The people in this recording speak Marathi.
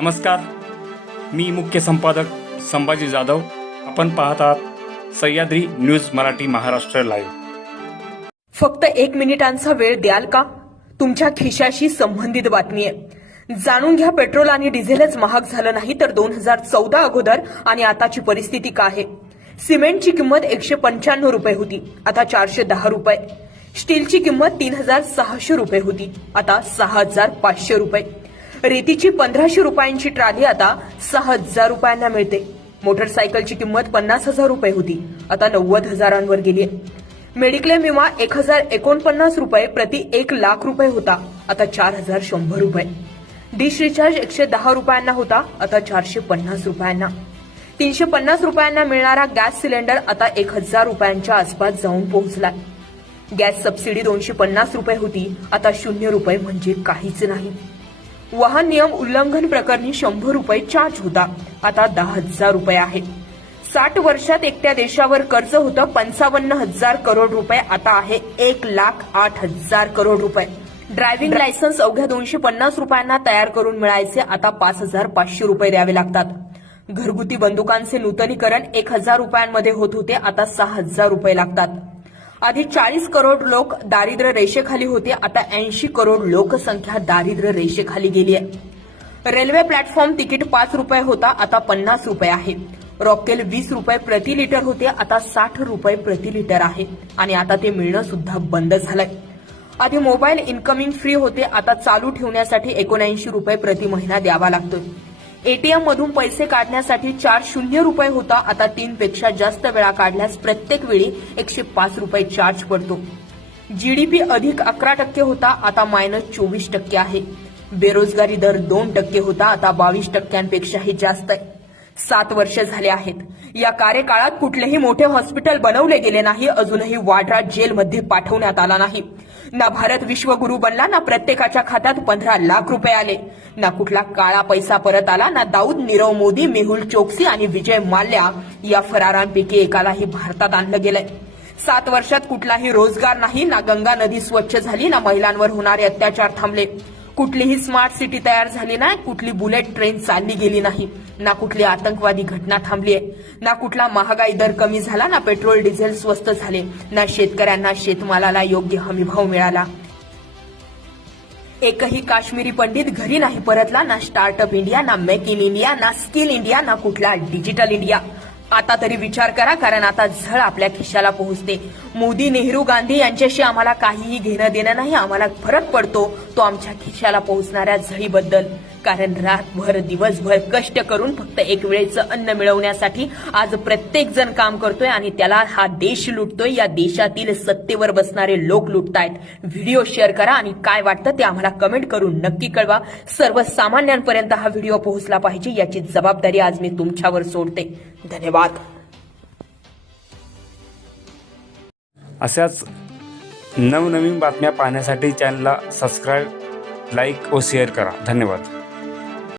नमस्कार, मी मुख्य संपादक संभाजी जाधव. आपण पाहत आहात सह्याद्री न्यूज मराठी महाराष्ट्र लाईव्ह. फक्त 1 मिनिटांचा वेळ द्याल का? तुमच्या खिशाशी संबंधित बातमी आहे. जाणून घ्या, पेट्रोल आणि डिझेलच महाग झालं नाही तर 2014 अगोदर आणि आताची परिस्थिती काय आहे. सिमेंटची किंमत 195 रुपये होती, आता 410 रुपये. स्टीलची किंमत 3600 रुपये होती, आता 6500 रुपये. रेतीची 1500 रुपयांची ट्रॉली आता 6000 रुपयांना मिळते. मोटरसायकलची किंमत 50,000 रुपये होती, आता 90,000वर गेली आहे. मेडिक्लेम विमा 1049 रुपये प्रति 1 लाख रुपये होता, आता 4100 रुपये. डिश रिचार्ज 110 रुपयांना होता, आता 450 रुपयांना. 350 रुपयांना मिळणारा गॅस सिलेंडर आता 1000 रुपयांच्या आसपास जाऊन पोहोचला. गॅस सबसिडी 250 रुपये होती, आता 0 रुपये म्हणजे काहीच नाही. वाहन नियम उल्लंघन प्रकरणी 100 रुपये चार्ज होता, आता 10,000 रुपये आहे. 60 वर्षात एकट्या देशावर कर्ज होतं 55,000 करोड रुपये, आता आहे 1,08,000 करोड रुपये. ड्रायव्हिंग लायसन्स अवघ्या 250 रुपयांना तयार करून मिळायचे, आता 5,500 रुपये द्यावे लागतात. घरगुती बंदुकांचे नूतनीकरण 1,000 रुपयांमध्ये होत होते, आता 6,000 रुपये लागतात. आधी 40 करोड लोक दारिद्र्य रेषेखाली होते, आता 80 करोड लोकसंख्या दारिद्र्य रेषेखाली गेली आहे. रेल्वे प्लॅटफॉर्म तिकीट 5 रुपये होता, आता 50 रुपये आहे. रॉकेल 20 रुपये प्रति लिटर होते, आता 60 रुपये प्रति लिटर आहे आणि आता ते मिळणं सुद्धा बंद झालंय. आधी मोबाईल इन्कमिंग फ्री होते, आता चालू ठेवण्यासाठी 79 रुपये प्रति महिना द्यावा लागतो. एटीएम मधून पैसे काढण्यासाठी 40 रुपये होता, आता 3 पेक्षा जास्त वेळा काढल्यास प्रत्येक वेळी 105 रुपये चार्ज पडतो. जीडीपी अधिक 11% होता, आता -24% आहे. बेरोजगारी दर 2% होता, आता 22%पेक्षाही जास्त आहे. 7 वर्ष झाले आहेत. या कार्यकाळात कुठलेही मोठे हॉस्पिटल बनवले गेले नाही. अजूनही वाड्रा जेलमध्ये पाठवण्यात आला नाही. ना भारत विश्वगुरू बनला, ना प्रत्येकाच्या खात्यात 15 लाख रुपये आले, ना कुठला काळा पैसा परत आला, ना दाऊद, नीरव मोदी, मेहुल चोक्सी आणि विजय माल्या या फरारांपैकी एकालाही भारतात आणलं गेलंय. 7 वर्षात कुठलाही रोजगार नाही, ना गंगा नदी स्वच्छ झाली, ना महिलांवर होणारे अत्याचार थांबले. कुठलीही स्मार्ट सिटी तयार झाली नाही, कुठली बुलेट ट्रेन चालली गेली नाही, ना कुठली आतंकवादी घटना थांबली आहे, ना कुठला महागाई दर कमी झाला, ना पेट्रोल डिझेल स्वस्त झाले, ना शेतकऱ्यांना शेतमालाला योग्य हमीभाव मिळाला. एकही काश्मीरी पंडित घरी नाही परतला, ना स्टार्टअप इंडिया, ना मेक इन इंडिया, ना स्किल इंडिया, ना कुठला डिजिटल इंडिया. आता तरी विचार करा, कारण आता झळ आपल्या खिशाला पोहोचते. मोदी, नेहरू, गांधी यांच्याशी आम्हाला काहीही घेणं देणं नाही. आम्हाला फरक पडतो तो आमच्या खिशाला पोहोचणाऱ्या झळीबद्दल. कारण रातभर दिवसभर कष्ट करून फक्त एक वेळेचं अन्न मिळवण्यासाठी आज प्रत्येक जण काम करतोय आणि त्याला हा देश लुटतोय. या देशातील सत्तेवर बसणारे लोक लुटतायत. व्हिडिओ शेअर करा आणि काय वाटतं ते आम्हाला कमेंट करून नक्की कळवा. सर्वसामान्यांपर्यंत हा व्हिडिओ पोहोचला पाहिजे याची जबाबदारी आज मी तुमच्यावर सोडते. धन्यवाद. अशाच नवनवीन बातम्या पाहण्यासाठी चॅनलला सबस्क्राईब, लाईक व शेअर करा. धन्यवाद.